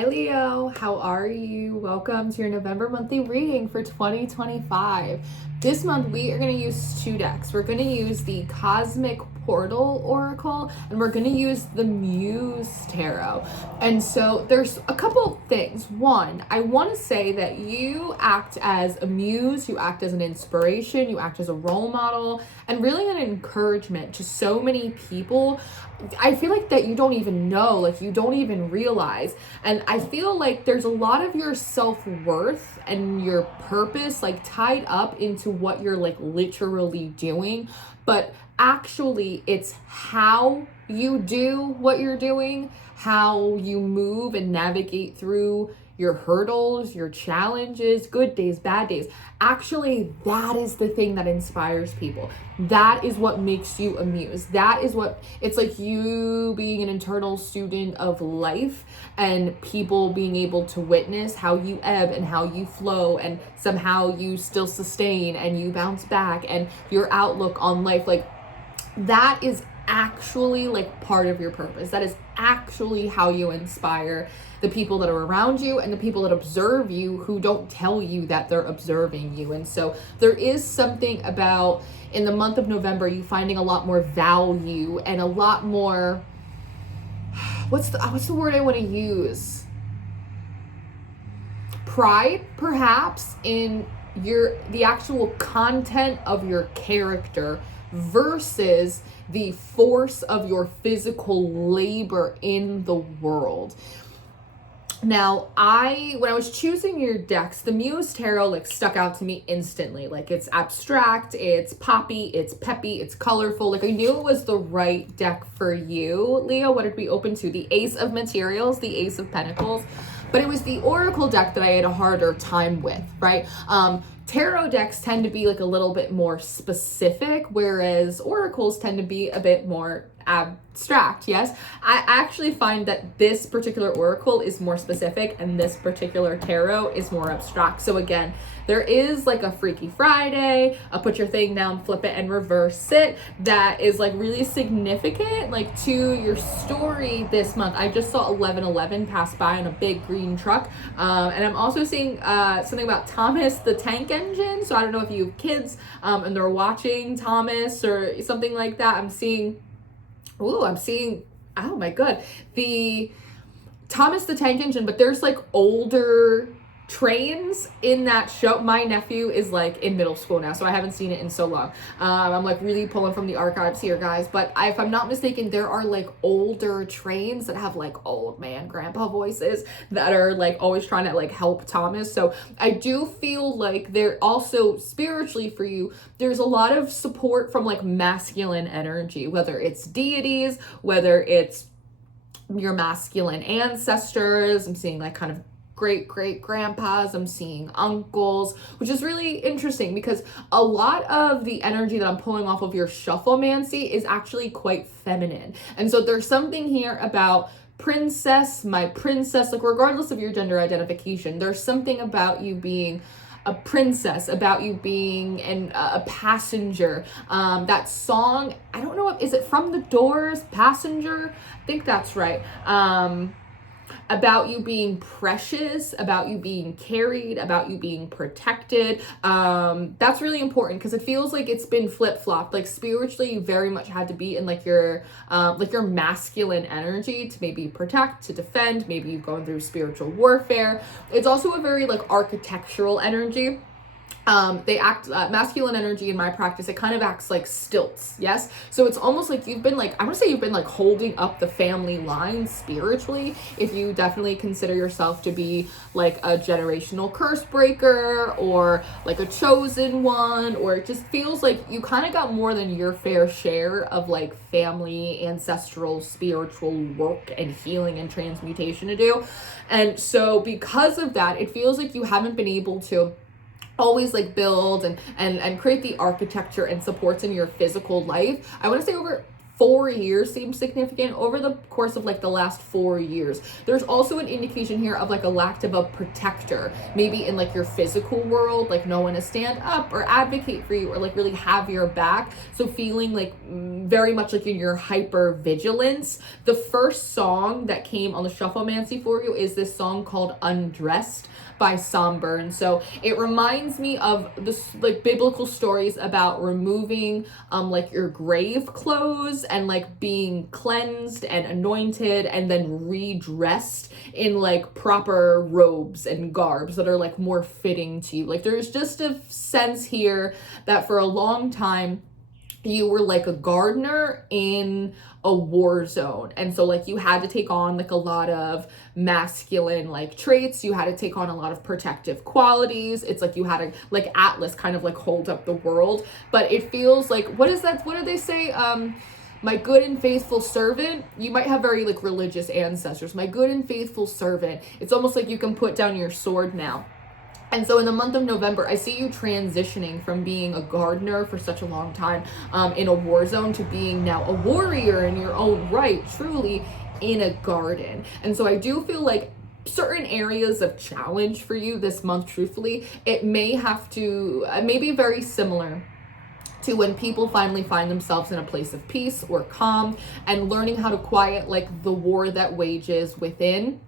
Hi Leo, how are you? Welcome to your November monthly reading for 2025. This month we are going to use two decks. We're going to use the Cosmic Portal Oracle and we're going to use the Muse Tarot. And so there's a couple things. One, I want to say that you act as a muse, you act as an inspiration, you act as a role model, and really an encouragement to so many people. I feel like that you don't even know, like you don't even realize. And I feel like there's a lot of your self-worth and your purpose like tied up into what you're like literally doing, but actually it's how you do what you're doing, how you move and navigate through your hurdles, your challenges, good days, bad days. Actually, that is the thing that inspires people. That is what makes you a muse. That is what, it's like you being an internal student of life and people being able to witness how you ebb and how you flow and somehow you still sustain and you bounce back and your outlook on life. Like that is actually like part of your purpose. That is actually how you inspire the people that are around you and the people that observe you who don't tell you that they're observing you. And so there is something about in the month of November you finding a lot more value and a lot more what's the word I want to use? Pride, perhaps, in the actual content of your character versus the force of your physical labor in the world. Now, when I was choosing your decks, the Muse Tarot like stuck out to me instantly. Like it's abstract, it's poppy, it's peppy, it's colorful. Like I knew it was the right deck for you, Leo. What did we open to? The Ace of Materials, the Ace of Pentacles. But it was the Oracle deck that I had a harder time with, right? Tarot decks tend to be like a little bit more specific, whereas oracles tend to be a bit more abstract. Yes, I actually find that this particular oracle is more specific and this particular tarot is more abstract. So again, there is like a Freaky Friday, a put your thing down, flip it and reverse it, that is like really significant like to your story this month. I just saw 1111 pass by in a big green truck, and I'm also seeing something about Thomas the Tank Engine. So I don't know if you have kids and they're watching Thomas or something like that. I'm seeing, oh my god, the Thomas the Tank Engine, but there's like older trains in that show. My nephew is like in middle school now, so I haven't seen it in so long. I'm like really pulling from the archives here, guys, but if I'm not mistaken, there are like older trains that have like old man grandpa voices that are like always trying to like help Thomas. So I do feel like they're also spiritually for you, there's a lot of support from like masculine energy, whether it's deities, whether it's your masculine ancestors. I'm seeing like kind of great grandpas, I'm seeing uncles, which is really interesting because a lot of the energy that I'm pulling off of your shufflemancy is actually quite feminine. And so there's something here about princess, my princess, like regardless of your gender identification, there's something about you being a princess, about you being a passenger. That song, I don't know, is it from The Doors, Passenger? I think that's right. About you being precious, about you being carried, about you being protected. That's really important because it feels like it's been flip-flopped. Like spiritually, you very much had to be in like your masculine energy to maybe protect, to defend. Maybe you've gone through spiritual warfare. It's also a very like architectural energy. They act masculine energy in my practice, it kind of acts like stilts. Yes, so it's almost like you've been like, I want to say you've been like holding up the family line spiritually, if you definitely consider yourself to be like a generational curse breaker or like a chosen one, or it just feels like you kind of got more than your fair share of like family ancestral spiritual work and healing and transmutation to do. And so because of that, it feels like you haven't been able to always like build and create the architecture and supports in your physical life. I want to say over 4 years seems significant over the course of like the last 4 years. There's also an indication here of like a lack of a protector, maybe in like your physical world, like no one to stand up or advocate for you or like really have your back. So feeling like very much like in your hyper vigilance. The first song that came on the Shufflemancy for you is this song called Undressed by Somburn. So it reminds me of this like biblical stories about removing like your grave clothes and like being cleansed and anointed and then redressed in like proper robes and garbs that are like more fitting to you. Like there's just a sense here that for a long time you were like a gardener in a war zone, and so like you had to take on like a lot of masculine like traits, you had to take on a lot of protective qualities. It's like you had to like Atlas kind of like hold up the world, but it feels like, what is that, what did they say, my good and faithful servant? You might have very like religious ancestors. My good and faithful servant. It's almost like you can put down your sword now. And so in the month of November, I see you transitioning from being a gardener for such a long time in a war zone to being now a warrior in your own right, truly in a garden. And so I do feel like certain areas of challenge for you this month, truthfully, it may have to, may be very similar to when people finally find themselves in a place of peace or calm and learning how to quiet like the war that wages within.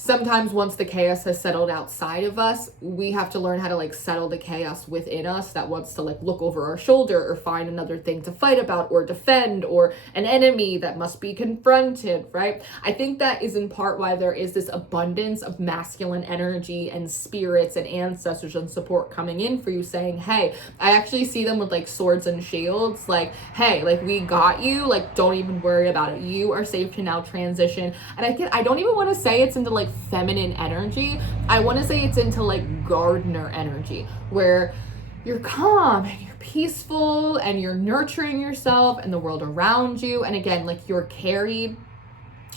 Sometimes once the chaos has settled outside of us, we have to learn how to like settle the chaos within us that wants to like look over our shoulder or find another thing to fight about or defend or an enemy that must be confronted, right? I think that is in part why there is this abundance of masculine energy and spirits and ancestors and support coming in for you saying, hey, I actually see them with like swords and shields, like, hey, like we got you, like don't even worry about it. You are safe to now transition. And I don't even want to say it's into like feminine energy. I want to say it's into like gardener energy, where you're calm and you're peaceful and you're nurturing yourself and the world around you. And again, like you're carried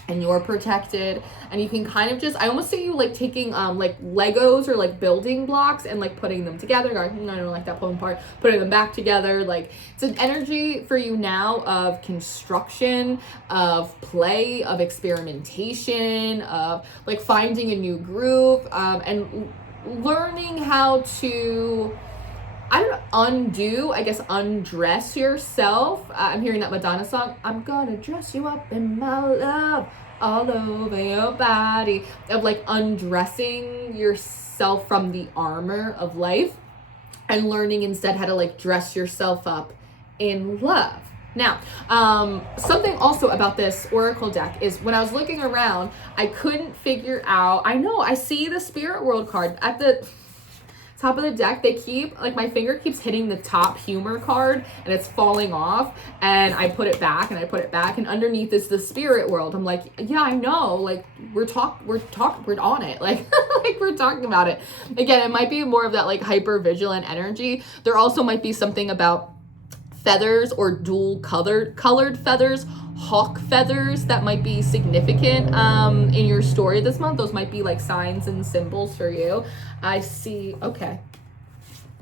and you're protected, and you can kind of just, I almost see you like taking like Legos or like building blocks and like putting them together. I don't like that pulling part, putting them back together. Like it's an energy for you now of construction, of play, of experimentation, of like finding a new groove, and learning how to, I don't know, undress yourself. I'm hearing that Madonna song, I'm gonna dress you up in my love all over your body, of like undressing yourself from the armor of life and learning instead how to like dress yourself up in love. Now, something also about this Oracle deck is when I was looking around, I couldn't figure out, I see the Spirit World card at the top of the deck. They keep, like my finger keeps hitting the top humor card and it's falling off, and I put it back and I put it back, and underneath is the Spirit World. I'm like, yeah, I know, like we're on it, like like we're talking about it. Again, it might be more of that like hyper vigilant energy. There also might be something about feathers or dual colored feathers, hawk feathers, that might be significant in your story this month. Those might be like signs and symbols for you. I see. Okay,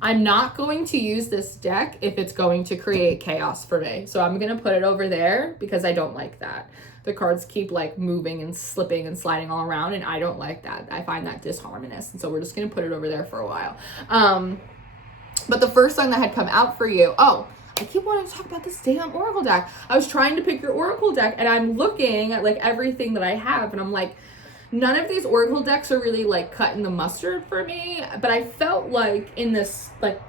I'm not going to use this deck if it's going to create chaos for me, so I'm gonna put it over there because I don't like that. The cards keep like moving and slipping and sliding all around, and I don't like that. I find that disharmonious, and so we're just gonna put it over there for a while. But the first song that had come out for you, I keep wanting to talk about this damn Oracle deck. I was trying to pick your Oracle deck, and I'm looking at like everything that I have, and I'm like, none of these Oracle decks are really like cutting the mustard for me. But I felt like in this like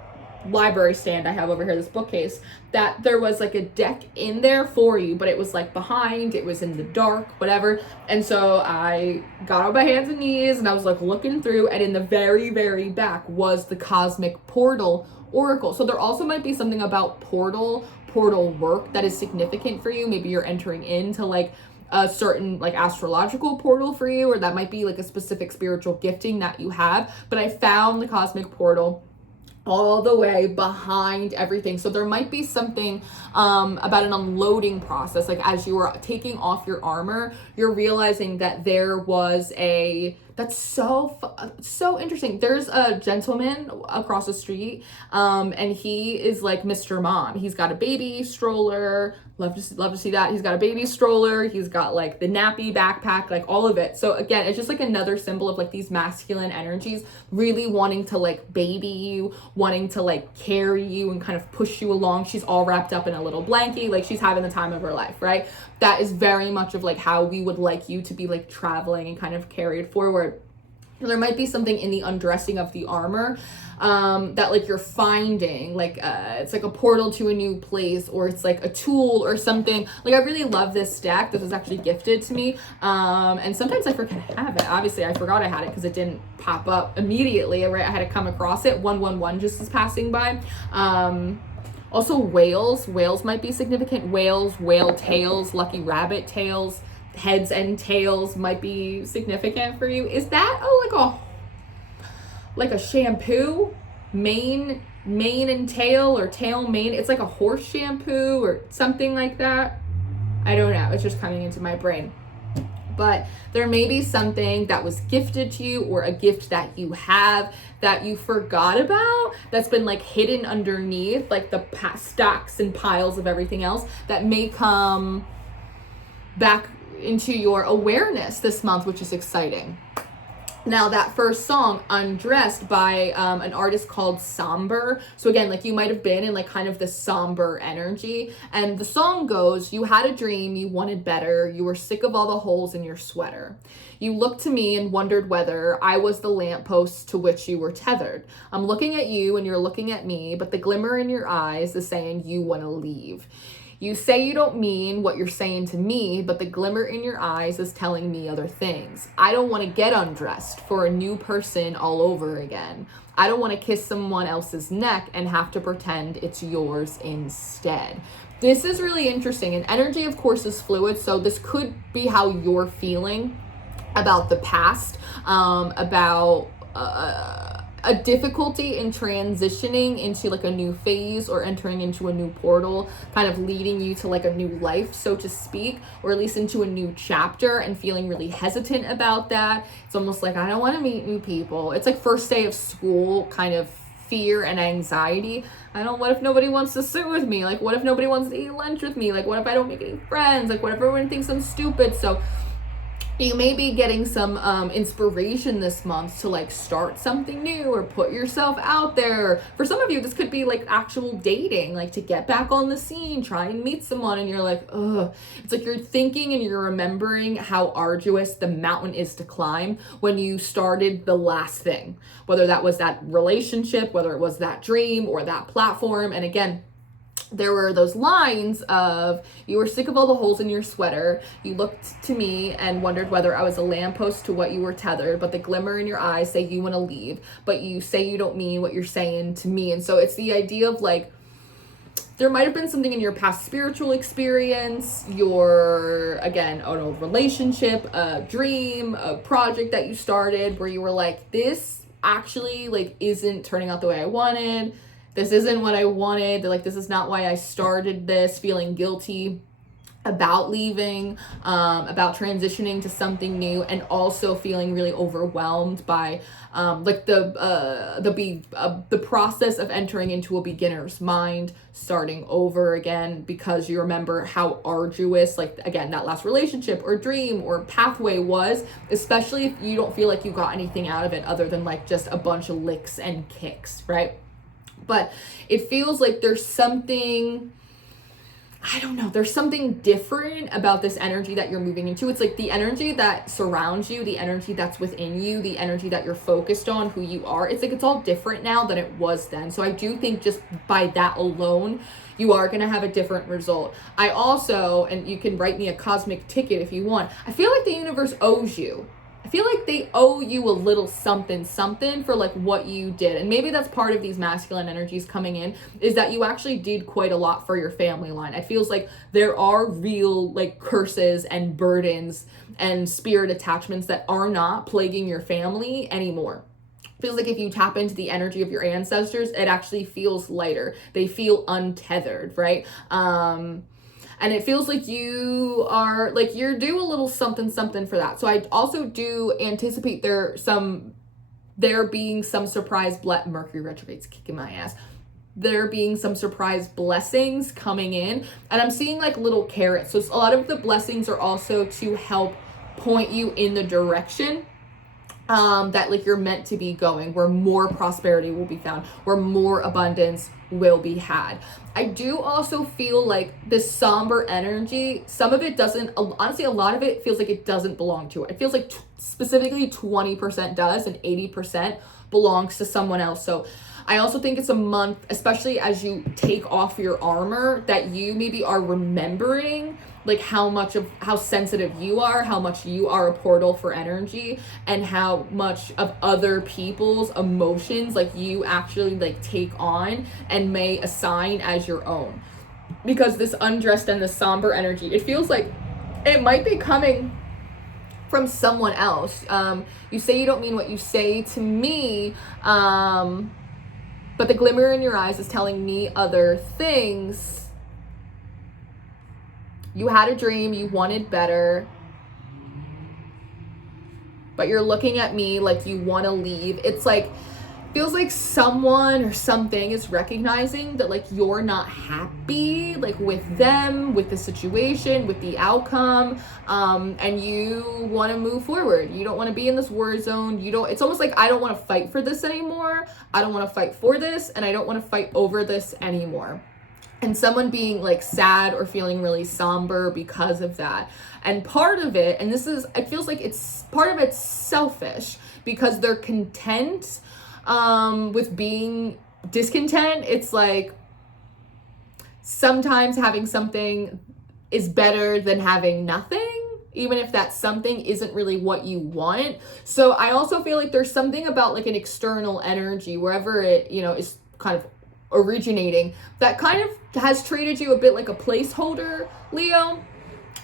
library stand I have over here, this bookcase, that there was like a deck in there for you, but it was like behind, it was in the dark, whatever. And so I got on my hands and knees and I was like looking through, and in the very, very back was the Cosmic Portal Oracle. So there also might be something about portal work that is significant for you. Maybe you're entering into like a certain like astrological portal for you, or that might be like a specific spiritual gifting that you have. But I found the Cosmic Portal all the way behind everything. So there might be something about an unloading process. Like as you were taking off your armor, you're realizing that That's so interesting. There's a gentleman across the street, and he is like Mr. Mom. He's got a baby stroller. Love to see that. He's got a baby stroller. He's got like the nappy backpack, like all of it. So again, it's just like another symbol of like these masculine energies really wanting to like baby you, wanting to like carry you and kind of push you along. She's all wrapped up in a little blankie, like she's having the time of her life, right? That is very much of like how we would like you to be like traveling and kind of carried forward. There might be something in the undressing of the armor that like you're finding, like it's like a portal to a new place, or it's like a tool or something. Like I really love this deck. This was actually gifted to me, and sometimes I forget I have it. Obviously I forgot I had it because it didn't pop up immediately, right? I had to come across it. 111 just is passing by. Also whales might be significant. Whales, whale tails, lucky rabbit tails, heads and tails might be significant for you. Is that like a shampoo? Mane and tail, or tail mane? It's like a horse shampoo or something like that. I don't know. It's just coming into my brain. But there may be something that was gifted to you, or a gift that you have that you forgot about, that's been like hidden underneath like the stacks and piles of everything else, that may come back into your awareness this month, which is exciting. Now that first song, Undressed, by an artist called Somber. So again, like you might have been in like kind of the somber energy, and the song goes, you had a dream, you wanted better, you were sick of all the holes in your sweater. You looked to me and wondered whether I was the lamppost to which you were tethered. I'm looking at you and you're looking at me, but the glimmer in your eyes is saying you want to leave. You say you don't mean what you're saying to me, but the glimmer in your eyes is telling me other things. I don't want to get undressed for a new person all over again. I don't want to kiss someone else's neck and have to pretend it's yours instead. This is really interesting. And energy, of course, is fluid. So this could be how you're feeling about the past, about a difficulty in transitioning into like a new phase, or entering into a new portal, kind of leading you to like a new life, so to speak, or at least into a new chapter, and feeling really hesitant about that. It's almost like, I don't want to meet new people. It's like first day of school kind of fear and anxiety. What if nobody wants to sit with me? Like, what if nobody wants to eat lunch with me? Like, what if I don't make any friends? Like, what if everyone thinks I'm stupid? So you may be getting some inspiration this month to like start something new, or put yourself out there. For some of you, this could be like actual dating, like to get back on the scene, try and meet someone, and you're like, ugh. It's like you're thinking and you're remembering how arduous the mountain is to climb when you started the last thing, whether that was that relationship, whether it was that dream or that platform. And again, there were those lines of, you were sick of all the holes in your sweater. You looked to me and wondered whether I was a lamppost to what you were tethered, but the glimmer in your eyes say you want to leave, but you say you don't mean what you're saying to me. And so it's the idea of like, there might have been something in your past spiritual experience, your, again, an old relationship, a dream, a project that you started where you were like, this actually like isn't turning out the way I wanted. This isn't what I wanted. Like, this is not why I started this, feeling guilty about leaving, about transitioning to something new, and also feeling really overwhelmed by like the process of entering into a beginner's mind, starting over again, because you remember how arduous, like, again, that last relationship or dream or pathway was, especially if you don't feel like you got anything out of it other than like just a bunch of licks and kicks, right? But it feels like there's something, I don't know, there's something different about this energy that you're moving into. It's like the energy that surrounds you, the energy that's within you, the energy that you're focused on, who you are. It's like it's all different now than it was then. So I do think just by that alone, you are going to have a different result. I also, and you can write me a cosmic ticket if you want, I feel like the universe owes you. I feel like they owe you a little something for like what you did. And maybe that's part of these masculine energies coming in, is that you actually did quite a lot for your family line. It feels like there are real like curses and burdens and spirit attachments that are not plaguing your family anymore. It feels like if you tap into the energy of your ancestors, it actually feels lighter. They feel untethered, right? And it feels like you are, like, you're due a little something for that. So I also do anticipate there being some surprise, Mercury retrograde's kicking my ass. There being some surprise blessings coming in. And I'm seeing like little carrots. So a lot of the blessings are also to help point you in the direction that like you're meant to be going, where more prosperity will be found, where more abundance will be had. I do also feel like this somber energy, some of it doesn't, honestly, a lot of it feels like it doesn't belong to it. It feels like specifically 20% does and 80% belongs to someone else. So I also think it's a month, especially as you take off your armor, that you maybe are remembering like how sensitive you are, how much you are a portal for energy, and how much of other people's emotions like you actually like take on and may assign as your own. Because this undressed and the somber energy, it feels like it might be coming from someone else. You say you don't mean what you say to me, but the glimmer in your eyes is telling me other things. You had a dream, you wanted better, but you're looking at me like you want to leave. It's like, feels like someone or something is recognizing that like you're not happy like with them, with the situation, with the outcome, and you want to move forward. You don't want to be in this war zone. It's almost like, I don't want to fight for this anymore. I don't want to fight for this, and I don't want to fight over this anymore. And someone being like sad or feeling really somber because of that. And part of it, and it feels like part of it's selfish because they're content with being discontent. It's like sometimes having something is better than having nothing, even if that something isn't really what you want. So I also feel like there's something about like an external energy, wherever it, is kind of originating, that kind of has treated you a bit like a placeholder, Leo.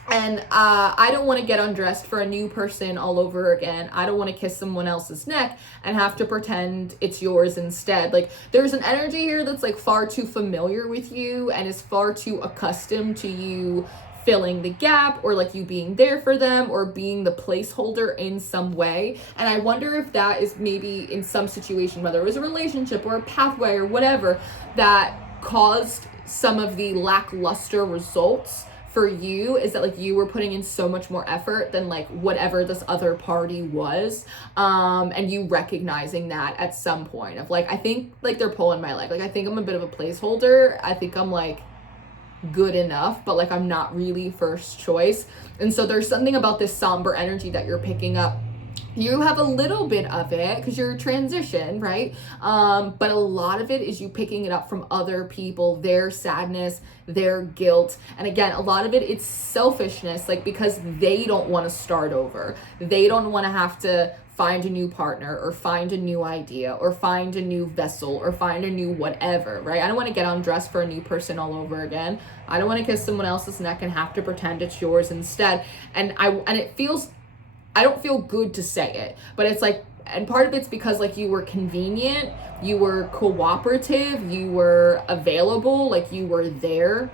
And I don't want to get undressed for a new person all over again. I don't want to kiss someone else's neck and have to pretend it's yours instead. Like, there's an energy here that's like far too familiar with you and is far too accustomed to you filling the gap, or like you being there for them, or being the placeholder in some way. And I wonder if that is maybe in some situation, whether it was a relationship or a pathway or whatever, that caused some of the lackluster results for you, is that like you were putting in so much more effort than like whatever this other party was, and you recognizing that at some point of like, I think like they're pulling my leg, like I think I'm a bit of a placeholder, I think I'm like good enough, but like I'm not really first choice. And so there's something about this somber energy that you're picking up. You have a little bit of it because you're a transition, right? But a lot of it is you picking it up from other people, their sadness, their guilt. And again, a lot of it, it's selfishness, like because they don't want to start over. They don't want to have to find a new partner or find a new idea or find a new vessel or find a new whatever, right? I don't want to get undressed for a new person all over again. I don't want to kiss someone else's neck and have to pretend it's yours instead. And it feels, I don't feel good to say it, but it's like, and part of it's because like you were convenient, you were cooperative, you were available, like you were there.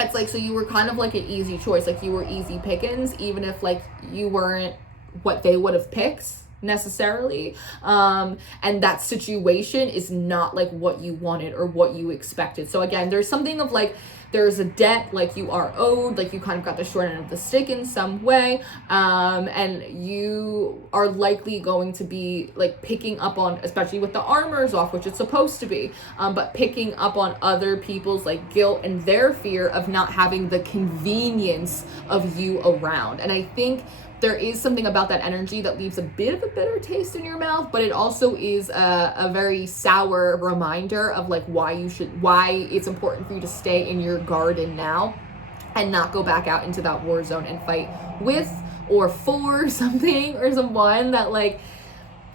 It's like, so you were kind of like an easy choice, like you were easy pickings, even if like you weren't what they would have picked necessarily, and that situation is not like what you wanted or what you expected. So again, there's something of like, there's a debt, like you are owed, like you kind of got the short end of the stick in some way, and you are likely going to be like picking up on, especially with the armors off, which it's supposed to be, but picking up on other people's like guilt and their fear of not having the convenience of you around. And I think there is something about that energy that leaves a bit of a bitter taste in your mouth, but it also is a very sour reminder of like why it's important for you to stay in your garden now and not go back out into that war zone and fight with or for something or someone that like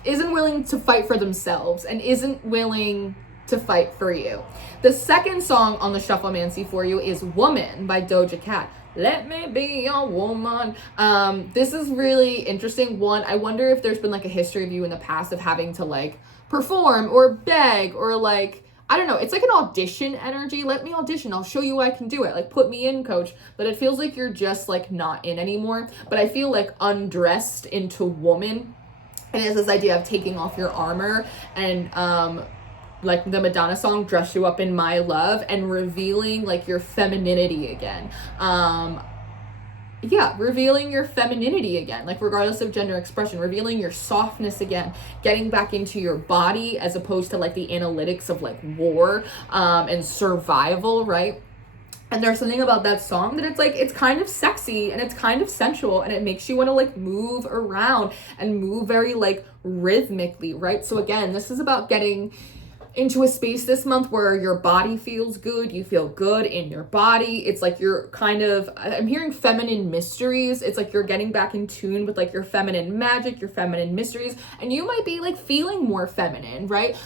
isn't willing to fight for themselves and isn't willing to fight for you. The second song on the Shufflemancy for you is Woman by Doja Cat. Let me be your woman. This is really interesting. One, I wonder if there's been like a history of you in the past of having to like perform or beg or like I don't know, it's like an audition energy. Let me audition, I'll show you I can do it, like put me in, coach. But it feels like you're just like not in anymore. But I feel like undressed into woman, and it's this idea of taking off your armor and like the Madonna song, Dress You Up in My Love, and revealing like your femininity again. Revealing your femininity again, like regardless of gender expression, revealing your softness again, getting back into your body as opposed to like the analytics of like war and survival, right? And there's something about that song that it's like, it's kind of sexy and it's kind of sensual, and it makes you want to like move around and move very like rhythmically, right? So again, this is about getting into a space this month where your body feels good, you feel good in your body. It's like you're kind of, I'm hearing feminine mysteries. It's like you're getting back in tune with like your feminine magic, your feminine mysteries, and you might be like feeling more feminine, right?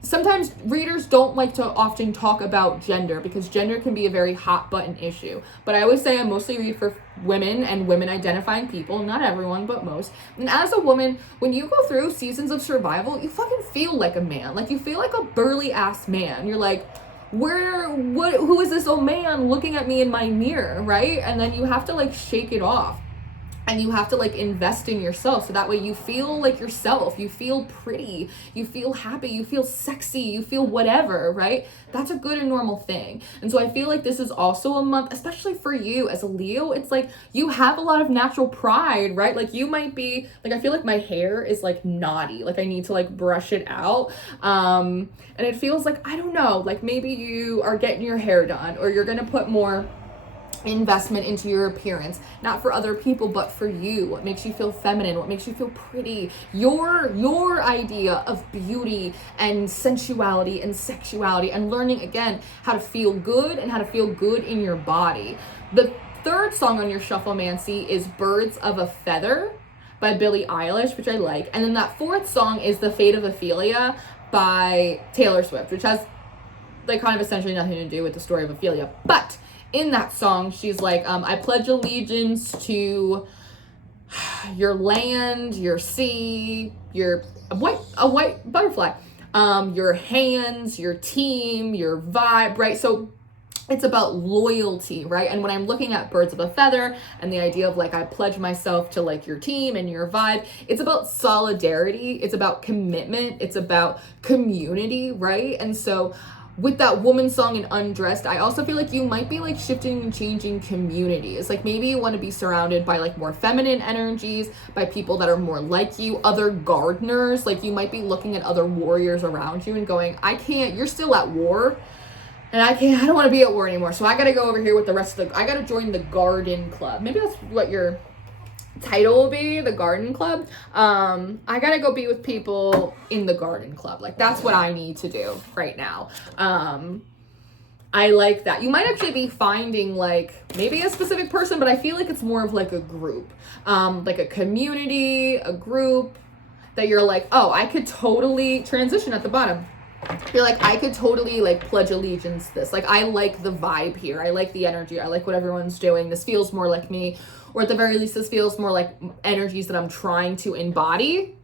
Sometimes readers don't like to often talk about gender because gender can be a very hot button issue. But I always say I mostly read for women and women identifying people, not everyone, but most. And as a woman, when you go through seasons of survival, you fucking feel like a man. Like you feel like a burly ass man. You're like, who is this old man looking at me in my mirror, right? And then you have to like shake it off. And you have to like invest in yourself so that way you feel like yourself, you feel pretty, you feel happy, you feel sexy, you feel whatever, right? That's a good and normal thing. And so I feel like this is also a month, especially for you as a Leo, it's like you have a lot of natural pride, right? Like you might be, like I feel like my hair is like knotty, like I need to like brush it out. And it feels like, I don't know, like maybe you are getting your hair done or you're gonna put more investment into your appearance, not for other people but for you. What makes you feel feminine, what makes you feel pretty, your idea of beauty and sensuality and sexuality, and learning again how to feel good and how to feel good in your body. The third song on your Shufflemancy is Birds of a Feather by Billie Eilish, which I like. And then that fourth song is The Fate of Ophelia by Taylor Swift, which has like kind of essentially nothing to do with the story of Ophelia. But in that song, she's like, I pledge allegiance to your land, your sea, a white butterfly, your hands, your team, your vibe, right? So it's about loyalty, right? And when I'm looking at Birds of a Feather and the idea of like, I pledge myself to like your team and your vibe, it's about solidarity, it's about commitment, it's about community, right? And so with that woman song and Undressed, I also feel like you might be like shifting and changing communities. Like maybe you want to be surrounded by like more feminine energies, by people that are more like you, other gardeners. Like you might be looking at other warriors around you and going, you're still at war. And I don't want to be at war anymore. So I got to go over here with the rest of I got to join the garden club. Maybe that's what your title will be, the garden club. I gotta go be with people in the garden club. Like that's what I need to do right now. I like that. You might actually be finding like maybe a specific person, but I feel like it's more of like a group, like a community, a group that you're like, oh, I could totally transition at the bottom. You're like, I could totally like pledge allegiance to this. Like I like the vibe here. I like the energy. I like what everyone's doing. This feels more like me. Or at the very least, this feels more like energies that I'm trying to embody.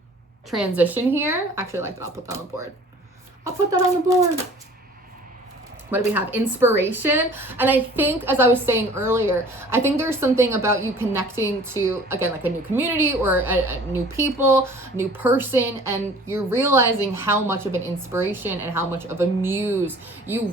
Transition here. Actually, I like that. I'll put that on the board. What do we have? Inspiration. And I think, as I was saying earlier, I think there's something about you connecting to, again, like a new community or a new people, new person, and you're realizing how much of an inspiration and how much of a muse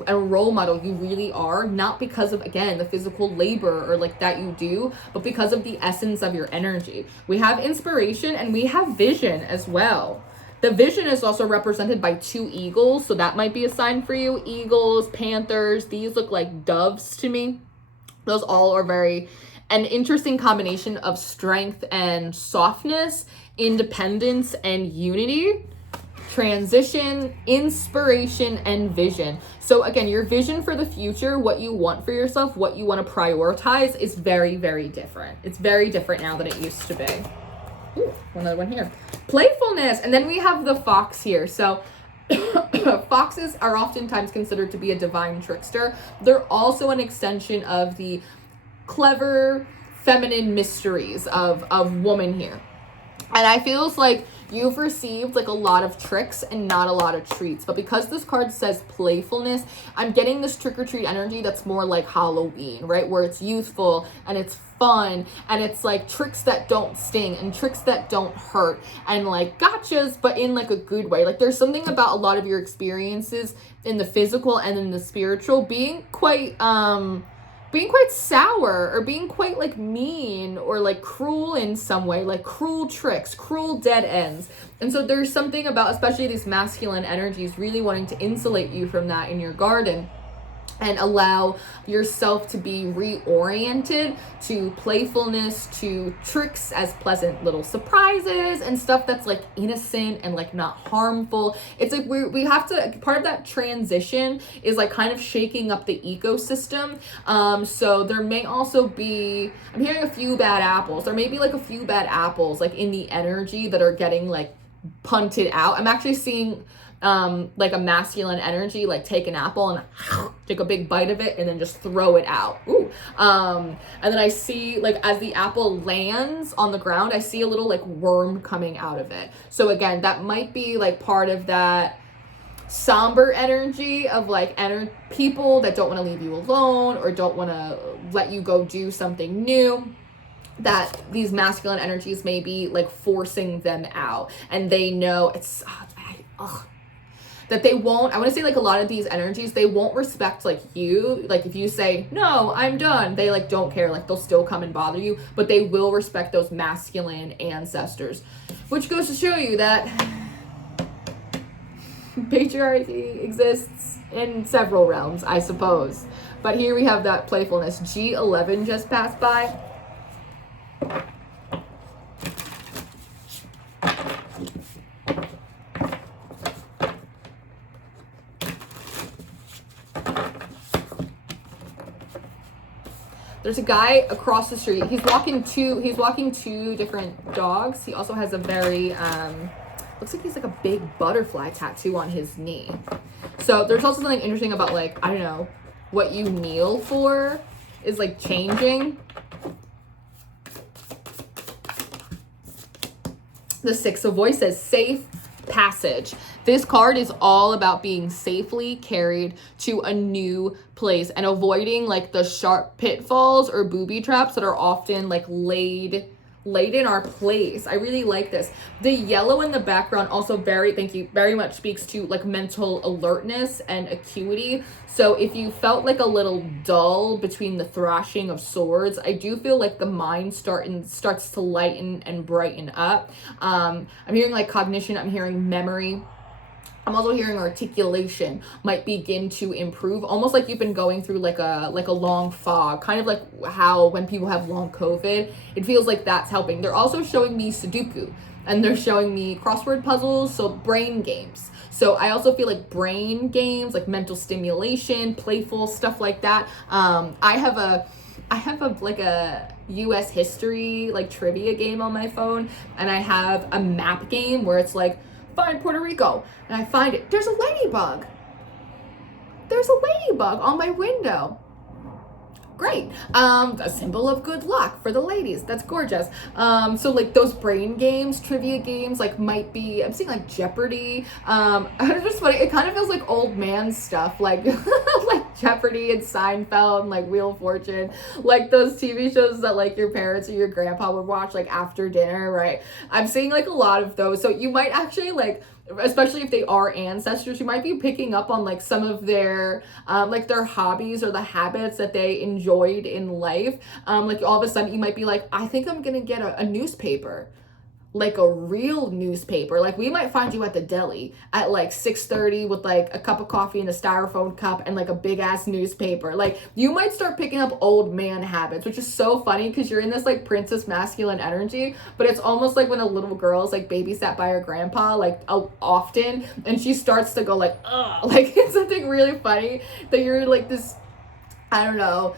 a role model you really are, not because of, again, the physical labor or like that you do, but because of the essence of your energy. We have inspiration and we have vision as well. The vision is also represented by 2 eagles, so that might be a sign for you. Eagles, panthers, these look like doves to me. Those all are an interesting combination of strength and softness, independence and unity, transition, inspiration, and vision. So again, your vision for the future, what you want for yourself, what you want to prioritize is very, very different. It's very different now than it used to be. Ooh, another one here. Playfulness. And then we have the fox here. So foxes are oftentimes considered to be a divine trickster. They're also an extension of the clever feminine mysteries of woman here. And I feels like you've received like a lot of tricks and not a lot of treats. But because this card says playfulness, I'm getting this trick-or-treat energy that's more like Halloween, right? Where it's youthful and it's fun and it's like tricks that don't sting and tricks that don't hurt and like gotchas, but in like a good way. Like there's something about a lot of your experiences in the physical and in the spiritual being quite sour or being quite like mean or like cruel in some way, like cruel tricks, cruel dead ends. And so there's something about, especially these masculine energies, really wanting to insulate you from that in your garden and allow yourself to be reoriented to playfulness, to tricks as pleasant little surprises and stuff that's like innocent and like not harmful. It's like we have to, part of that transition is like kind of shaking up the ecosystem. So there may also be, I'm hearing a few bad apples. There may be like a few bad apples like in the energy that are getting like punted out. I'm actually seeing like a masculine energy, like take an apple and take a big bite of it and then just throw it out. Ooh. And then I see like as the apple lands on the ground, I see a little like worm coming out of it. So again, that might be like part of that somber energy of like people that don't want to leave you alone or don't want to let you go do something new, that these masculine energies may be like forcing them out. And they know that they won't, I want to say like a lot of these energies, they won't respect like you. Like if you say, no, I'm done, they like don't care. Like they'll still come and bother you, but they will respect those masculine ancestors, which goes to show you that patriarchy exists in several realms, I suppose. But here we have that playfulness. G11 just passed by. There's a guy across the street. He's walking two different dogs. He also has a very, looks like he's like a big butterfly tattoo on his knee. So there's also something interesting about like, I don't know, what you kneel for is like changing. The Six of Voices, safe passage. This card is all about being safely carried to a new place and avoiding like the sharp pitfalls or booby traps that are often like laid in our place. I really like this. The yellow in the background also very much speaks to like mental alertness and acuity. So if you felt like a little dull between the thrashing of swords, I do feel like the mind starts to lighten and brighten up. I'm hearing like cognition, I'm hearing memory. I'm also hearing articulation might begin to improve, almost like you've been going through like a long fog, kind of like how when people have long COVID, it feels like that's helping. They're also showing me Sudoku and they're showing me crossword puzzles, so brain games. So I also feel like brain games, like mental stimulation, playful stuff like that. I have a like a US history like trivia game on my phone, and I have a map game where it's like find Puerto Rico, and I find it. There's a ladybug. There's a ladybug on my window. Great. A symbol of good luck for the ladies. That's gorgeous. So like those brain games, trivia games, like might be, I'm seeing like Jeopardy. It's just funny. It kind of feels like old man stuff, like like Jeopardy and Seinfeld and like Wheel of Fortune, like those TV shows that like your parents or your grandpa would watch like after dinner, right? I'm seeing like a lot of those. So you might actually like, especially if they are ancestors, you might be picking up on like some of their like their hobbies or the habits that they enjoyed in life. Like all of a sudden you might be like, I think I'm gonna get a newspaper, like a real newspaper. Like we might find you at the deli at like 6:30 with like a cup of coffee in a styrofoam cup and like a big ass newspaper. Like you might start picking up old man habits, which is so funny because you're in this like princess masculine energy, but it's almost like when a little girl is like babysat by her grandpa like often, and she starts to go like, ugh, like it's something really funny that you're like this, I don't know,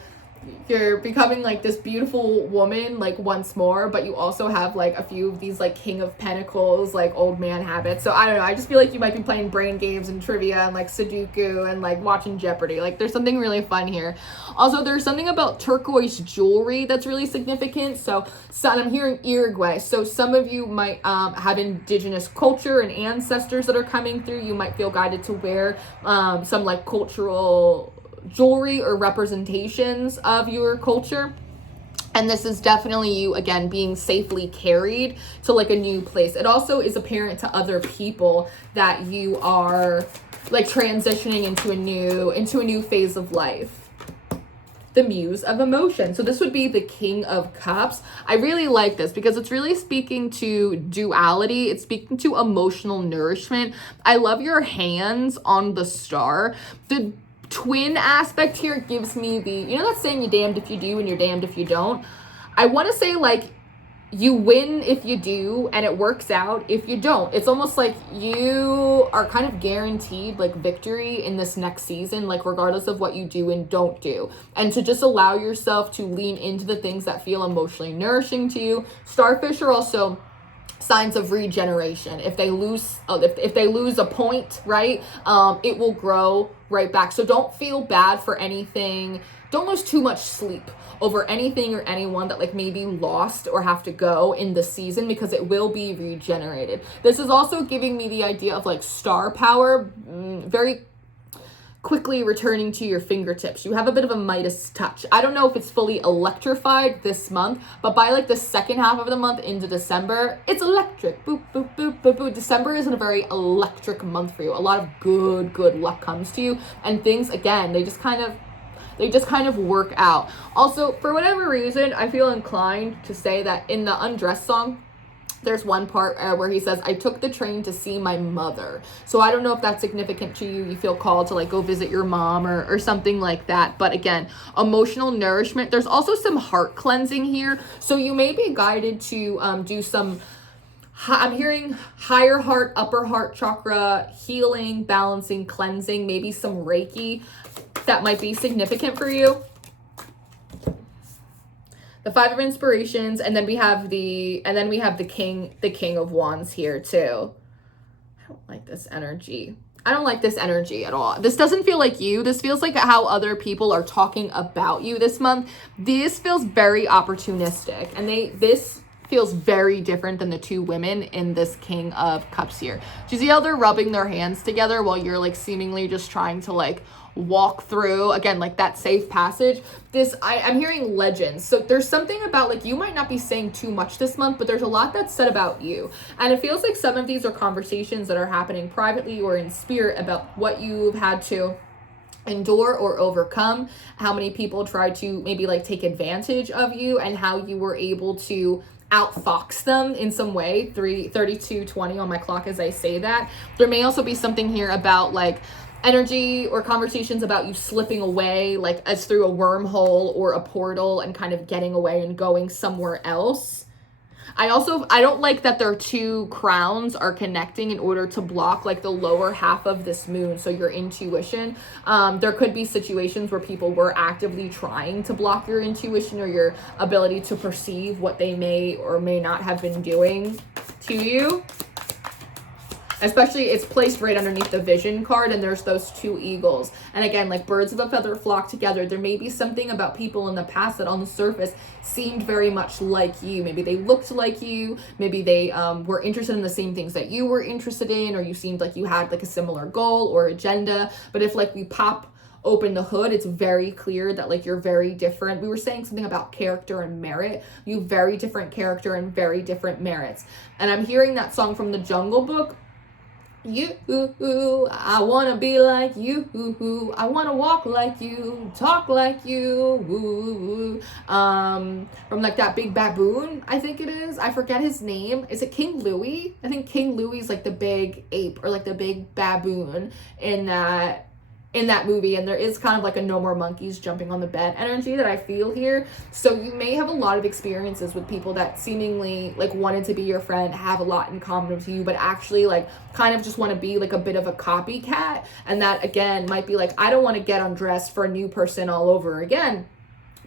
you're becoming like this beautiful woman like once more, but you also have like a few of these like King of Pentacles like old man habits. So I don't know, I just feel like you might be playing brain games and trivia and like Sudoku and like watching Jeopardy. Like there's something really fun here. Also, there's something about turquoise jewelry that's really significant. So I'm hearing Uruguay, so some of you might have indigenous culture and ancestors that are coming through. You might feel guided to wear some like cultural jewelry or representations of your culture. And this is definitely you, again, being safely carried to like a new place. It also is apparent to other people that you are like transitioning into a new phase of life. The Muse of Emotion. So this would be the King of Cups. I really like this because it's really speaking to duality. It's speaking to emotional nourishment. I love your hands on the star. The twin aspect here gives me the, you know that saying, you're damned if you do and you're damned if you don't? I want to say like you win if you do and it works out if you don't. It's almost like you are kind of guaranteed like victory in this next season, like regardless of what you do and don't do, and to just allow yourself to lean into the things that feel emotionally nourishing to you. Starfish are also signs of regeneration. If they lose a point, right, it will grow right back. So don't feel bad for anything. Don't lose too much sleep over anything or anyone that like maybe lost or have to go in the season, because it will be regenerated. This is also giving me the idea of like star power, very quickly returning to your fingertips. You have a bit of a Midas touch. I don't know if it's fully electrified this month, but by like the second half of the month into December, it's electric. Boop, boop, boop, boop, boop. December is a very electric month for you. A lot of good luck comes to you, and things, again, they just kind of work out. Also, for whatever reason, I feel inclined to say that in the Undressed song, there's one part where he says, I took the train to see my mother. So I don't know if that's significant to you. You feel called to like go visit your mom or something like that. But again, emotional nourishment. There's also some heart cleansing here. So you may be guided to do some, I'm hearing higher heart, upper heart chakra, healing, balancing, cleansing, maybe some Reiki that might be significant for you. The Five of Inspirations, and then we have the King of Wands here too. I don't like this energy. I don't like this energy at all. This doesn't feel like you. This feels like how other people are talking about you this month. This feels very opportunistic, and this feels very different than the two women in this King of Cups here. Do you see how they're rubbing their hands together while you're like seemingly just trying to like walk through, again, like that safe passage? I'm hearing legends. So there's something about like you might not be saying too much this month, but there's a lot that's said about you, and it feels like some of these are conversations that are happening privately or in spirit about what you've had to endure or overcome, how many people tried to maybe like take advantage of you, and how you were able to outfox them in some way. 32:20 on my clock as I say that. There may also be something here about like energy or conversations about you slipping away, like as through a wormhole or a portal, and kind of getting away and going somewhere else. I don't like that their two crowns are connecting in order to block like the lower half of this moon, so your intuition. There could be situations where people were actively trying to block your intuition or your ability to perceive what they may or may not have been doing to you. Especially, it's placed right underneath the vision card, and there's those two eagles. And again, like birds of a feather flock together. There may be something about people in the past that on the surface seemed very much like you. Maybe they looked like you. Maybe they were interested in the same things that you were interested in, or you seemed like you had like a similar goal or agenda. But if like we pop open the hood, it's very clear that like you're very different. We were saying something about character and merit. You very different character and very different merits. And I'm hearing that song from the Jungle Book. I want to be like you. I want to walk like you, talk like you. From like that big baboon, I think it is. I forget his name. Is it King Louis? I think King Louis is like the big ape or like the big baboon in that movie, and there is kind of like a no more monkeys jumping on the bed energy that I feel here. So you may have a lot of experiences with people that seemingly like wanted to be your friend, have a lot in common with you, but actually like kind of just want to be like a bit of a copycat. And that again might be like, I don't want to get undressed for a new person all over again.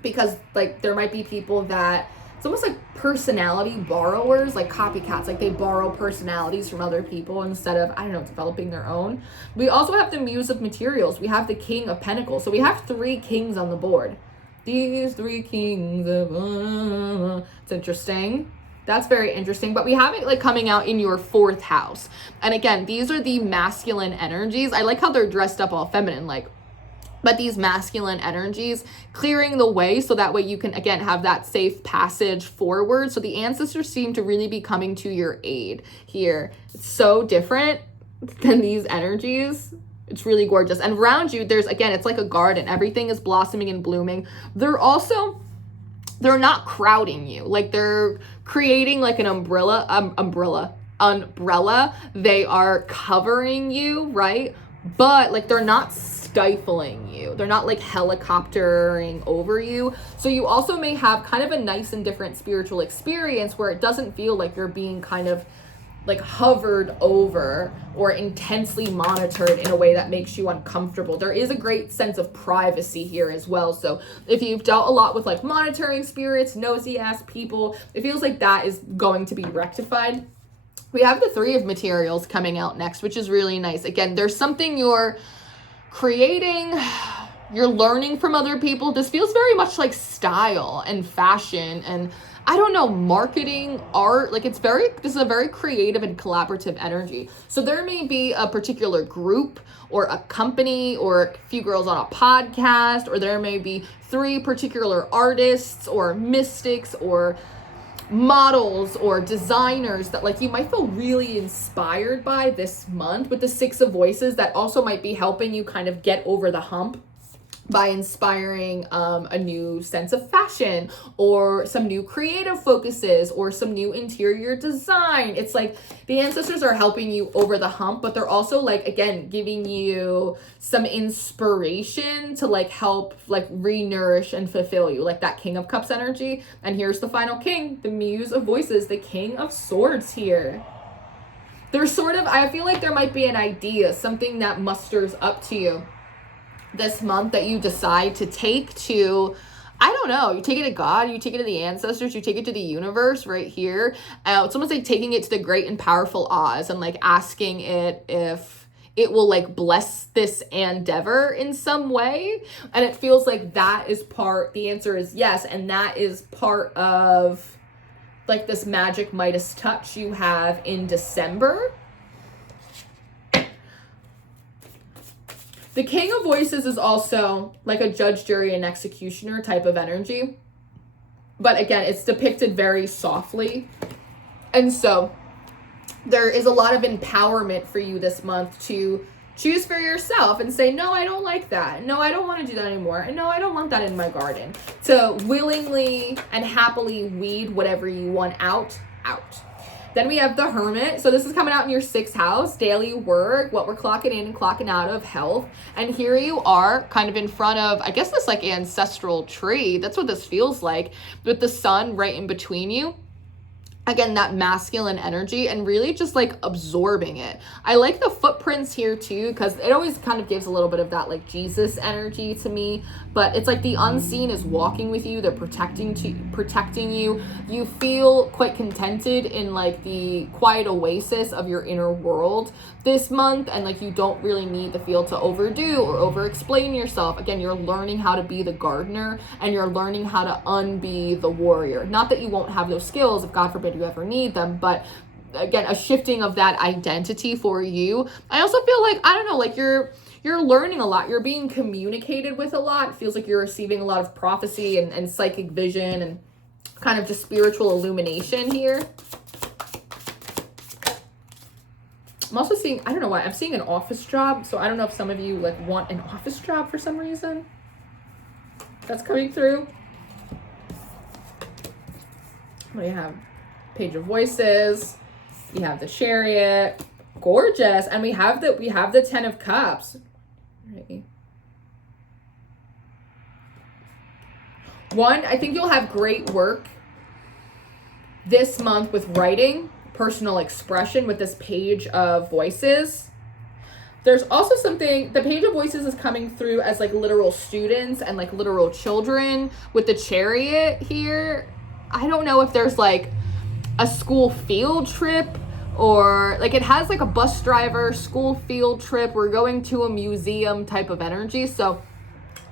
because like there might be people that it's almost like personality borrowers, like copycats, like they borrow personalities from other people instead of, I don't know, developing their own. We also have the Muse of Materials. We have the King of Pentacles. So we have 3 kings on the board. These 3 kings of, it's interesting. That's very interesting. But we have it like coming out in your 4th house. And again, these are the masculine energies. I like how they're dressed up all feminine, like, but these masculine energies clearing the way so that way you can, again, have that safe passage forward. So the ancestors seem to really be coming to your aid here. It's so different than these energies. It's really gorgeous. And around you, there's, again, it's like a garden. Everything is blossoming and blooming. They're not crowding you. Like they're creating like an umbrella. They are covering you, right? But like they're not stifling you. They're not like helicoptering over you. So you also may have kind of a nice and different spiritual experience where it doesn't feel like you're being kind of like hovered over or intensely monitored in a way that makes you uncomfortable. There is a great sense of privacy here as well. So if you've dealt a lot with like monitoring spirits, nosy ass people, it feels like that is going to be rectified. We have the 3 of Materials coming out next, which is really nice. Again, there's something you're creating, you're learning from other people. This feels very much like style and fashion and, I don't know, marketing, art. Like this is a very creative and collaborative energy. So there may be a particular group or a company or a few girls on a podcast, or there may be 3 particular artists or mystics or models or designers that like you might feel really inspired by this month with the 6 of Voices that also might be helping you kind of get over the hump by inspiring a new sense of fashion or some new creative focuses or some new interior design. It's like the ancestors are helping you over the hump, but they're also like, again, giving you some inspiration to like help like re-nourish and fulfill you, like that King of Cups energy. And here's the final king, the Muse of Voices, the King of Swords here. There's sort of, I feel like there might be an idea, something that musters up to you this month that you decide to take to, I don't know, you take it to God, you take it to the ancestors, you take it to the universe right here. It's almost like taking it to the great and powerful Oz and like asking it if it will like bless this endeavor in some way. And it feels like that is the answer is yes. And that is part of like this magic Midas touch you have in December. The King of Voices is also like a judge, jury, and executioner type of energy. But again, it's depicted very softly. And so there is a lot of empowerment for you this month to choose for yourself and say, no, I don't like that. No, I don't want to do that anymore. And no, I don't want that in my garden. To willingly and happily weed whatever you want out. Then we have the Hermit. So this is coming out in your 6th house, daily work, what we're clocking in and clocking out of, health. And here you are kind of in front of, I guess, this like ancestral tree. That's what this feels like, with the sun right in between you. Again, that masculine energy and really just like absorbing it. I like the footprints here too, because it always kind of gives a little bit of that like Jesus energy to me. But it's like the unseen is walking with you. They're protecting you. You feel quite contented in like the quiet oasis of your inner world this month. And like you don't really need to feel to overdo or over explain yourself. Again, you're learning how to be the gardener and you're learning how to unbe the warrior. Not that you won't have those skills if God forbid you ever need them, but again, a shifting of that identity for you. I also feel like, I don't know, like you're learning a lot. You're being communicated with a lot. It feels like you're receiving a lot of prophecy and psychic vision and kind of just spiritual illumination here. I'm also seeing, I don't know why, I'm seeing an office job. So I don't know if some of you like want an office job for some reason. That's coming through. What do you have? Page of Voices. You have the Chariot. Gorgeous. And we have the 10 of Cups. Right. One, I think you'll have great work this month with writing, personal expression with this Page of Voices. There's also something, the Page of Voices is coming through as like literal students and like literal children with the Chariot here. I don't know if there's like a school field trip, or like it has like a bus driver, school field trip, we're going to a museum type of energy. So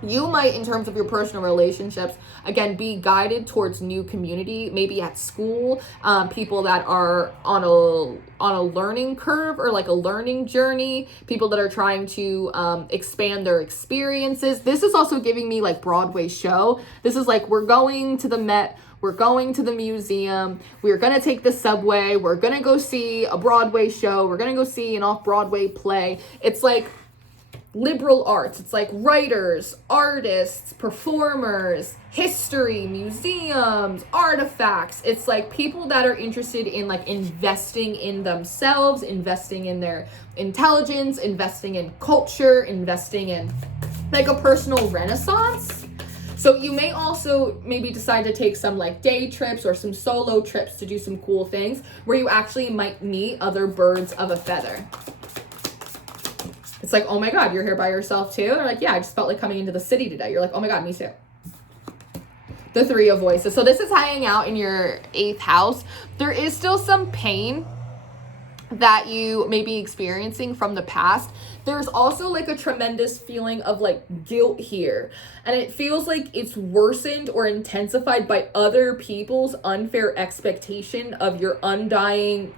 you might, in terms of your personal relationships, again, be guided towards new community, maybe at school, people that are on a learning curve or like a learning journey, people that are trying to expand their experiences. This is also giving me like Broadway show. This is like, we're going to the Met, we're going to the museum, we're going to take the subway, we're going to go see a Broadway show, we're going to go see an off-Broadway play. It's like liberal arts. It's like writers, artists, performers, history, museums, artifacts. It's like people that are interested in like investing in themselves, investing in their intelligence, investing in culture, investing in like a personal renaissance. So you may also maybe decide to take some like day trips or some solo trips to do some cool things where you actually might meet other birds of a feather. It's like, oh my God, you're here by yourself too? They're like, yeah, I just felt like coming into the city today. You're like, oh my God, me too. The Three of Voices. So this is hanging out in your 8th house. There is still some pain that you may be experiencing from the past. There's also like a tremendous feeling of like guilt here. And it feels like it's worsened or intensified by other people's unfair expectation of your undying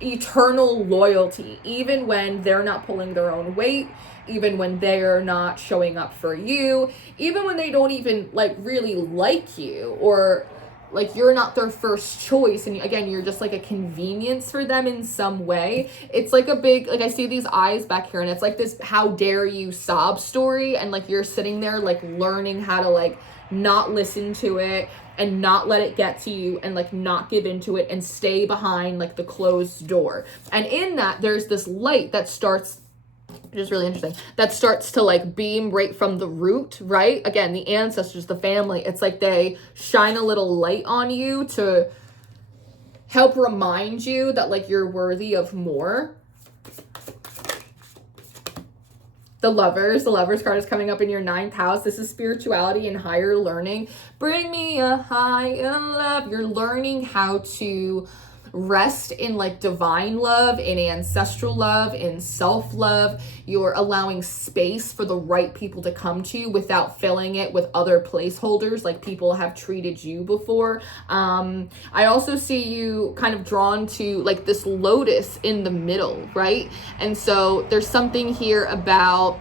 eternal loyalty, even when they're not pulling their own weight, even when they're not showing up for you, even when they don't even like really like you, or like you're not their first choice, and again, you're just like a convenience for them in some way. It's like a big, like I see these eyes back here, and it's like this how dare you sob story, and like you're sitting there like learning how to like not listen to it and not let it get to you, and like not give into it and stay behind like the closed door. And in that, there's this light that starts, which is really interesting, that starts to like beam right from the root, right? Again, the ancestors, the family, it's like they shine a little light on you to help remind you that like you're worthy of more. The Lovers card is coming up in your 9th house. This is spirituality and higher learning. Bring me a higher love. You're learning how to rest in like divine love, in ancestral love, in self-love. You're allowing space for the right people to come to you without filling it with other placeholders like people have treated you before. I also see you kind of drawn to like this lotus in the middle, right? And so there's something here about,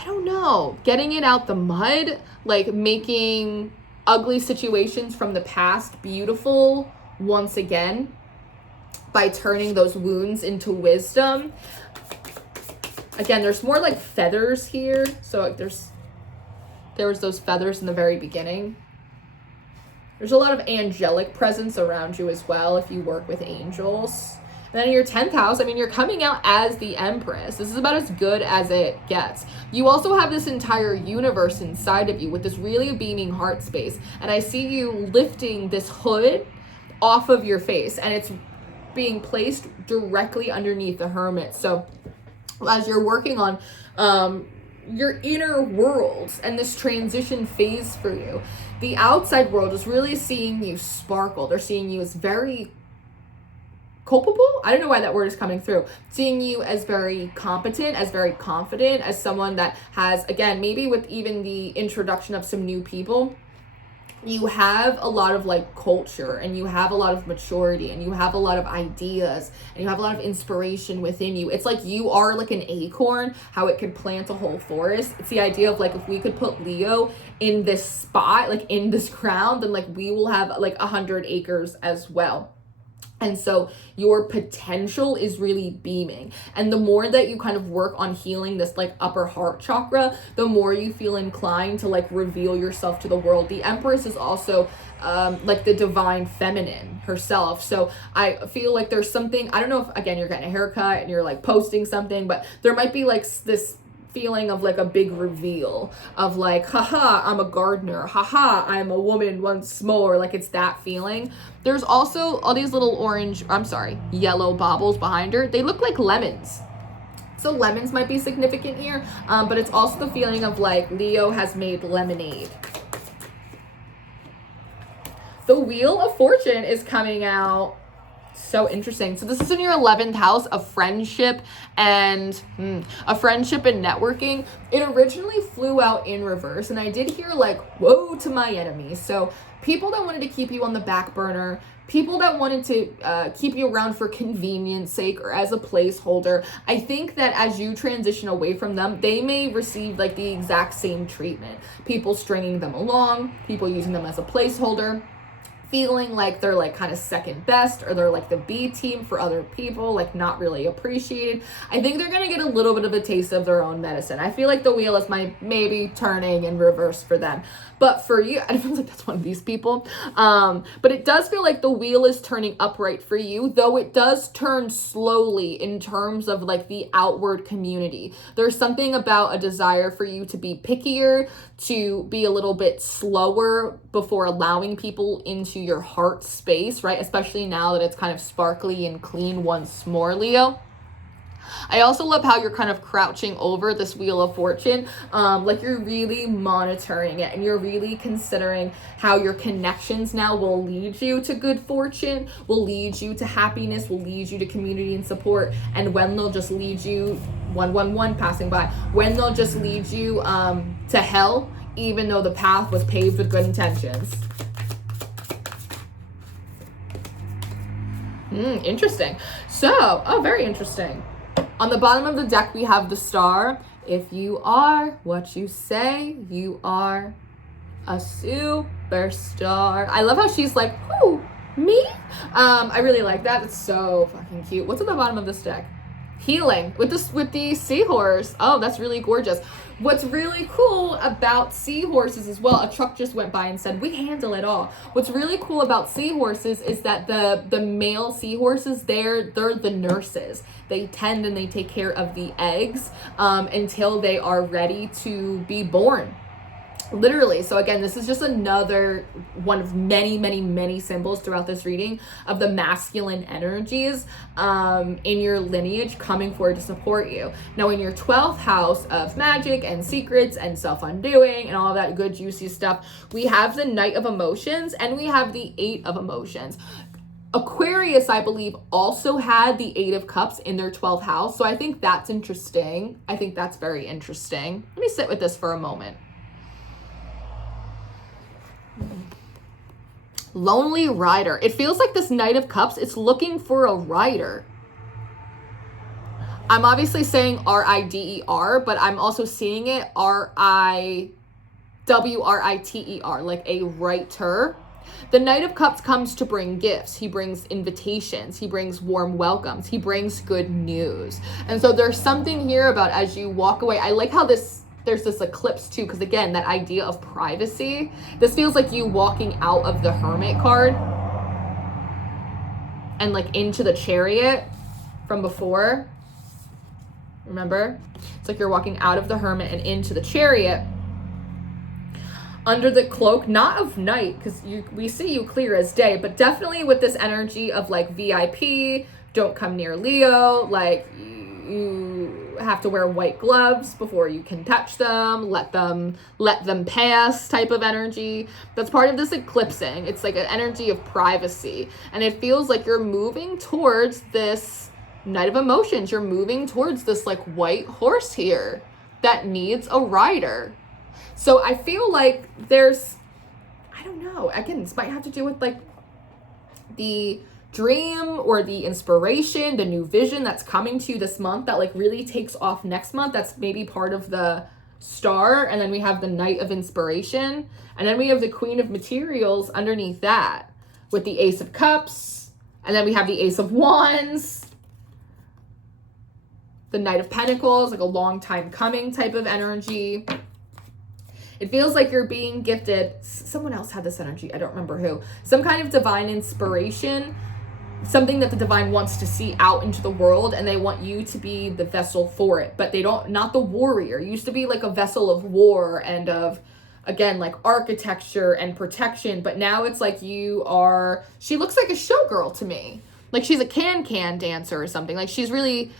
I don't know, getting it out the mud, like making ugly situations from the past beautiful once again, by turning those wounds into wisdom. Again, there's more like feathers here. So like there was those feathers in the very beginning. There's a lot of angelic presence around you as well if you work with angels. And then in your 10th house, I mean, you're coming out as the Empress. This is about as good as it gets. You also have this entire universe inside of you with this really beaming heart space. And I see you lifting this hood off of your face, and it's being placed directly underneath the Hermit. So as you're working on your inner worlds and this transition phase for you, the outside world is really seeing you sparkle. They're seeing you as very culpable. I don't know why that word is coming through. Seeing you as very competent, as very confident, as someone that has, again, maybe with even the introduction of some new people, you have a lot of like culture, and you have a lot of maturity, and you have a lot of ideas, and you have a lot of inspiration within you. It's like you are like an acorn, how it could plant a whole forest. It's the idea of like, if we could put Leo in this spot, like in this ground, then like we will have like 100 acres as well. And so your potential is really beaming. And the more that you kind of work on healing this like upper heart chakra, the more you feel inclined to like reveal yourself to the world. The Empress is also like the divine feminine herself. So I feel like there's something, I don't know if, again, you're getting a haircut and you're like posting something, but there might be like this feeling of like a big reveal of like, haha, I'm a gardener, haha, I'm a woman once more. Like it's that feeling. There's also all these little yellow baubles behind her. They look like lemons. So lemons might be significant here, but it's also the feeling of like Leo has made lemonade. The Wheel of Fortune is coming out. So interesting. So this is in your 11th house of friendship and networking. It originally flew out in reverse, and I did hear like, woe to my enemies. So people that wanted to keep you on the back burner, people that wanted to keep you around for convenience sake or as a placeholder, I think that as you transition away from them, they may receive like the exact same treatment. People stringing them along, people using them as a placeholder, feeling like they're like kind of second best, or they're like the B team for other people, like not really appreciated. I think they're gonna get a little bit of a taste of their own medicine. I feel like the wheel is maybe turning in reverse for them. But for you, I feel like that's one of these people. But it does feel like the wheel is turning upright for you, though it does turn slowly in terms of like the outward community. There's something about a desire for you to be pickier, to be a little bit slower before allowing people into your heart space, right? Especially now that it's kind of sparkly and clean once more, Leo. I also love how you're kind of crouching over this Wheel of Fortune, like you're really monitoring it, and you're really considering how your connections now will lead you to good fortune, will lead you to happiness, will lead you to community and support, and when they'll just lead you, 111 passing by, when they'll just lead you to hell, even though the path was paved with good intentions. Interesting. So, very interesting. On the bottom of the deck, we have the Star. If you are what you say, you are a superstar. I love how she's like, who, me? I really like that. It's so fucking cute. What's at the bottom of this deck? Healing with the seahorse. Oh, that's really gorgeous. What's really cool about seahorses as well, a truck just went by and said, we handle it all. What's really cool about seahorses is that the male seahorses, they're the nurses. They tend and they take care of the eggs until they are ready to be born. Literally. So again, this is just another one of many, many, many symbols throughout this reading of the masculine energies in your lineage coming forward to support you. Now, in your 12th house of magic and secrets and self-undoing and all that good juicy stuff, we have the Knight of Emotions and we have the Eight of Emotions. Aquarius, I believe, also had the Eight of Cups in their 12th house. So I think that's interesting. I think that's very interesting. Let me sit with this for a moment. Lonely rider. It feels like this Knight of Cups, it's looking for a rider. I'm obviously saying R-I-D-E-R, but I'm also seeing it R-I-W-R-I-T-E-R, like a writer. The Knight of Cups comes to bring gifts. He brings invitations. He brings warm welcomes. He brings good news. And so there's something here about as you walk away. I like how there's this eclipse too, because again, that idea of privacy. This feels like you walking out of the Hermit card and like into the Chariot from before. Remember? It's like you're walking out of the Hermit and into the Chariot under the cloak, not of night, because we see you clear as day, but definitely with this energy of like VIP, don't come near Leo, like you have to wear white gloves before you can touch them, let them pass type of energy. That's part of this eclipsing. It's like an energy of privacy, and it feels like you're moving towards this Knight of Emotions. You're moving towards this like white horse here that needs a rider. So I feel like there's, I don't know, again, this might have to do with like the dream or the inspiration, the new vision that's coming to you this month that like really takes off next month. That's maybe part of the Star. And then we have the Knight of Inspiration. And then we have the Queen of Materials underneath that with the Ace of Cups. And then we have the Ace of Wands. The Knight of Pentacles, like a long time coming type of energy. It feels like you're being gifted. Someone else had this energy. I don't remember who. Some kind of divine inspiration. Something that the divine wants to see out into the world, and they want you to be the vessel for it. But they don't, not the warrior. You used to be like a vessel of war and of, again, like architecture and protection. But now it's like you are, she looks like a showgirl to me. Like she's a can dancer or something. Like she's really,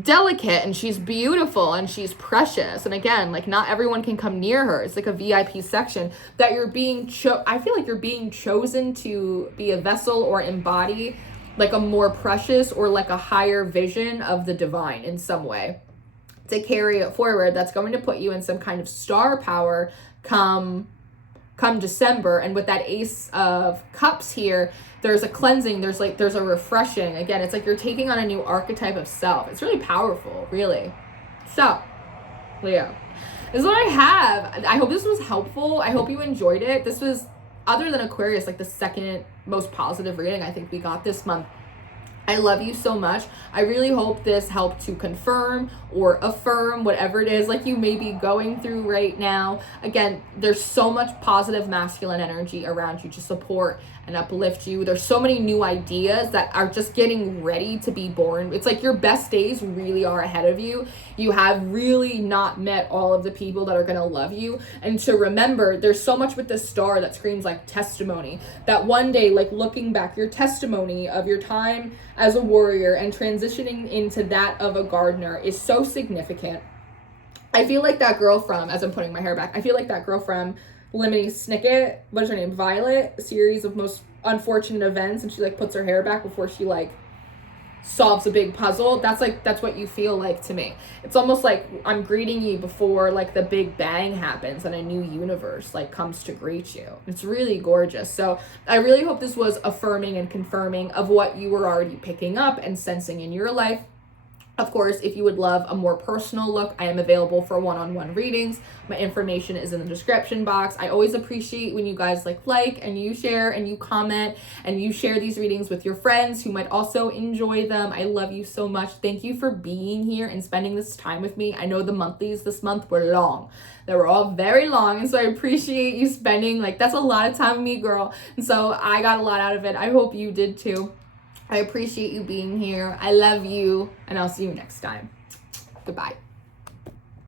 delicate and she's beautiful and she's precious. And again, like not everyone can come near her. It's like a VIP section that you're being I feel like you're being chosen to be a vessel or embody like a more precious or like a higher vision of the divine in some way, to carry it forward. That's going to put you in some kind of star power come December. And with that Ace of Cups here, there's a cleansing, there's a refreshing. Again, it's like you're taking on a new archetype of self. It's really powerful, really. So, Leo, this is what I have. I hope this was helpful. I hope you enjoyed it. This was, other than Aquarius, like the second most positive reading I think we got this month. I love you so much. I really hope this helped to confirm or affirm whatever it is like you may be going through right now. Again, there's so much positive masculine energy around you to support and uplift you. There's so many new ideas that are just getting ready to be born. It's like your best days really are ahead of you. You have really not met all of the people that are going to love you. And to remember, there's so much with this star that screams like testimony, that one day, like looking back, your testimony of your time as a warrior and transitioning into that of a gardener is so significant. I feel like that girl from, as I'm putting my hair back, I feel like that girl from Lemony Snicket, what is her name? Violet, a series of most unfortunate events, and she like puts her hair back before she like solves a big puzzle. That's what you feel like to me. It's almost like I'm greeting you before like the big bang happens and a new universe like comes to greet you. It's really gorgeous. So I really hope this was affirming and confirming of what you were already picking up and sensing in your life. Of course, if you would love a more personal look, I am available for one-on-one readings. My information is in the description box. I always appreciate when you guys like and you share and you comment and you share these readings with your friends who might also enjoy them. I love you so much. Thank you for being here and spending this time with me. I know the monthlies this month were long. They were all very long, and so I appreciate you spending, like, that's a lot of time with me, girl. And so I got a lot out of it. I hope you did too. I appreciate you being here. I love you, and I'll see you next time. Goodbye.